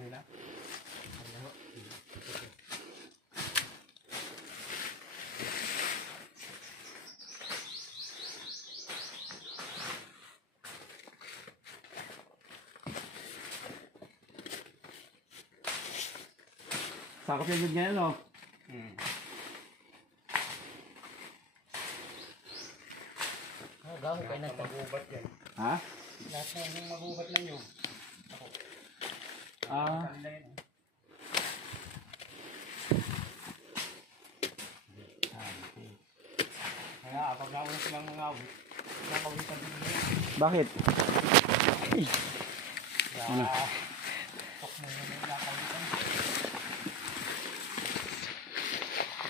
Arila. Sakop yung good ngayon, no? Gaho kayo na magubat yan. Ha? Lahat na yung magubat na nyo. Ako. Kanila yan. Kaya pag nauna silang mga awit, nakawitan din nila. Bakit? Ano? Tok na yun yung nakawitan.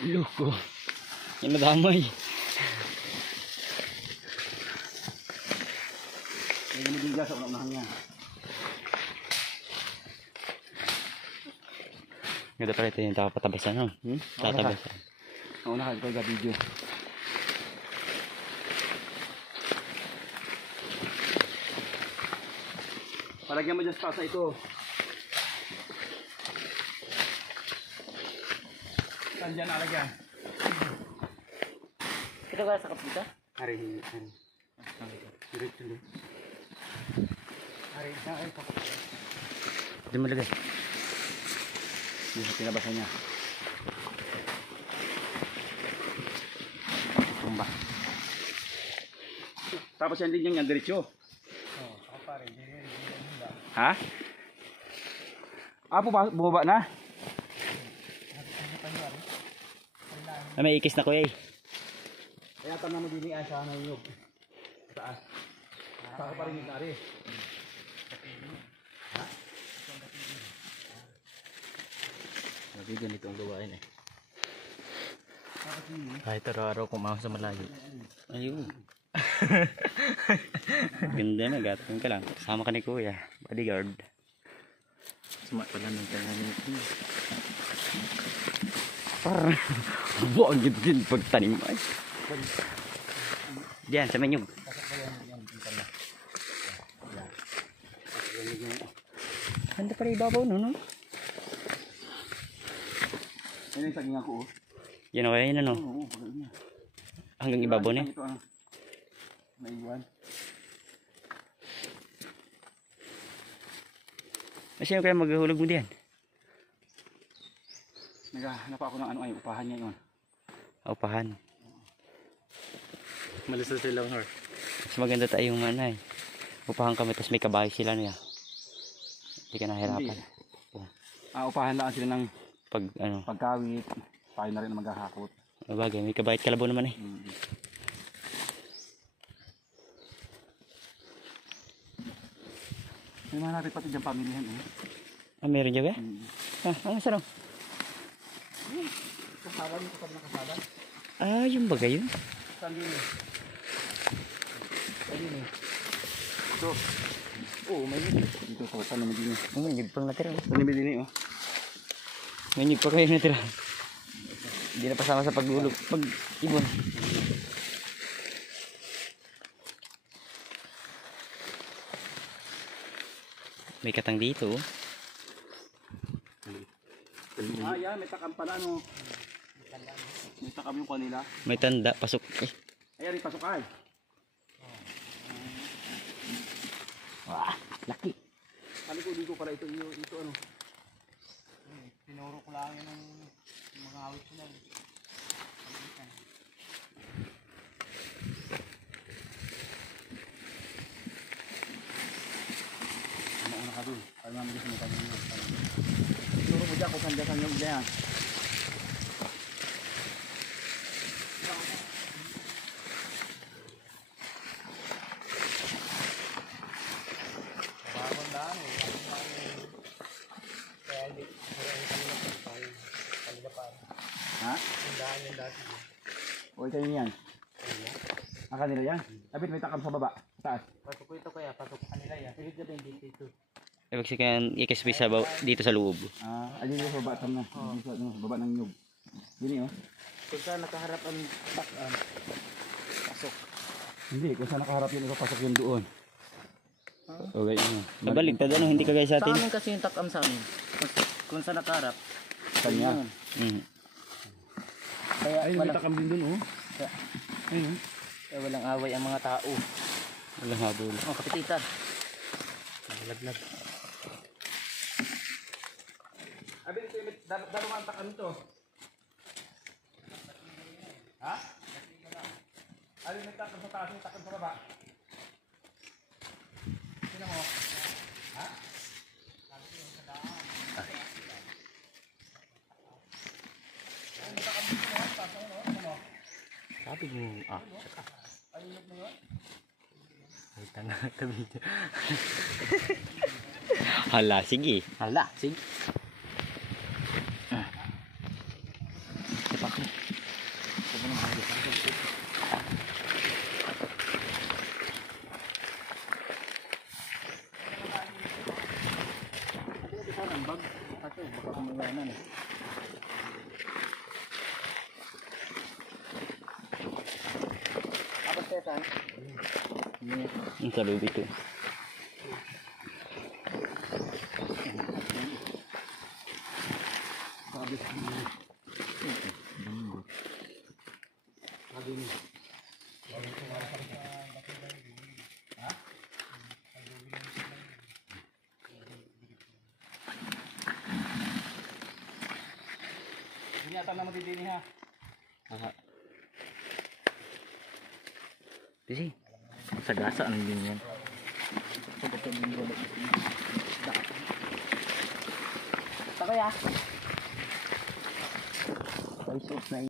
Loko. Yung nadamay. May gamidiga sa unang niya. Ganda pala ito yung takapatabasan, no? Tatabasan. Nauna ka ito video. Palagyan mo dyan sa pasa ito. Saan dyan nalagyan? Ito kaya sakap dito? Hari. Diretso doon. Hari, saan ay sakot. Ito mo lagay. Yung sa tinabasan niya. Tumba. Tapos yan din yan, diretso. Oo, ako pare, hindi rin hula. Ha? Bumaba na? May ikis na kuya eh. Kaya tanong mo din ay sa ano yung taas. Saka pa rin yung nari. Ha? Sabi ganito ang gawain eh. Kahit araw-araw kumakas sa malayo. Ayun. Ganda na, gatong ka lang. Kasama ka ni kuya, bodyguard. Sumat pala ng tangan nito. Parang buong gid pagtanim ay. Diyan sa menyug. Ganda pala ibabaw no? Yan yung saging ako. Yan o kaya yun ano? Oo. Hanggang ibabaw na Ito may iwan. Sino kaya maghulog mo diyan? Naghahanap ako ng ano ay upahan niya yun. Upahan. Malis na silang har. Mas maganda tayong manay. Upahan kami tapos may kabahay sila niya. Hindi ka nahirapan. Upahan lang sila ng Pag ano, pagkawit. Tayo na rin maghahakot. bagay, may kabahay kalabaw naman eh. May mga natin pati dyan pamilihan eh. Ah, meron dyan ba? Ang sarap. Kasalan, kasama ng kasalan. Ah, yung bagay yun. Saan din eh? Saan din eh? Ito. Oo, may nid. Dito ko, saan naman din eh? Oh, may nyug pang natira. Saan naman din eh oh. May nyug pa kayo natira. Hindi na pasama sa paghulog. Pag-ibon. May katang dito. Yan, may takam pala ano. May takam yung kanila. May tanda, pasok. Ayan, ipasok ay. Wah, laki. Dito pala ito ano. Tinuro ko lang yun ng mga awit sila. Ano ka dun? Ay, mami gusto mo tayo nyo. Turo mo dyan kung saan yung dyan. Bagon daan eh. Kaya hindi. Kanila pa. Ha? Yung daan yung dati. O, ito yun yan. Kanila yan? Kapit may takam sa baba. Taas. Pasok ko ito kaya. Pasok kanila yan. Pilit na ba yung dito? Ibig sabihin, ikasbi sa dito sa loob. Ayun yung baba tam na. Dito sa baba ng nyug. Dini oh. Kung saan nakaharap ang pasok. Hindi, kung saan nakaharap yun, pasok yun doon. Okay na. Nabaligtad ano, hindi kagaya sa Sa atin. amin kasi yung takam sa amin. Kung sa nakarap. Kanya. Mm. Kaya Ay, may walang, takam din dun, oh. Kaya- Ayun, oh. kaya walang away ang mga tao. Walang habol. Oh, kapititan. Laglag. Abi, ito yung dalawang takam ito. Ha? Abi, may takam sa taas, may takam sa baba. Sino mo? Ha? Sabi mo, saka. Ay, tanga ka video. Hala, sige. Hala, sige. Sepak mo. Baka kumayanan eh. Apa setan? Ang sa loob ito. Hindi yata na matitini ha. Kasi, sagasa ang din yan. Takaya. Ay, sus na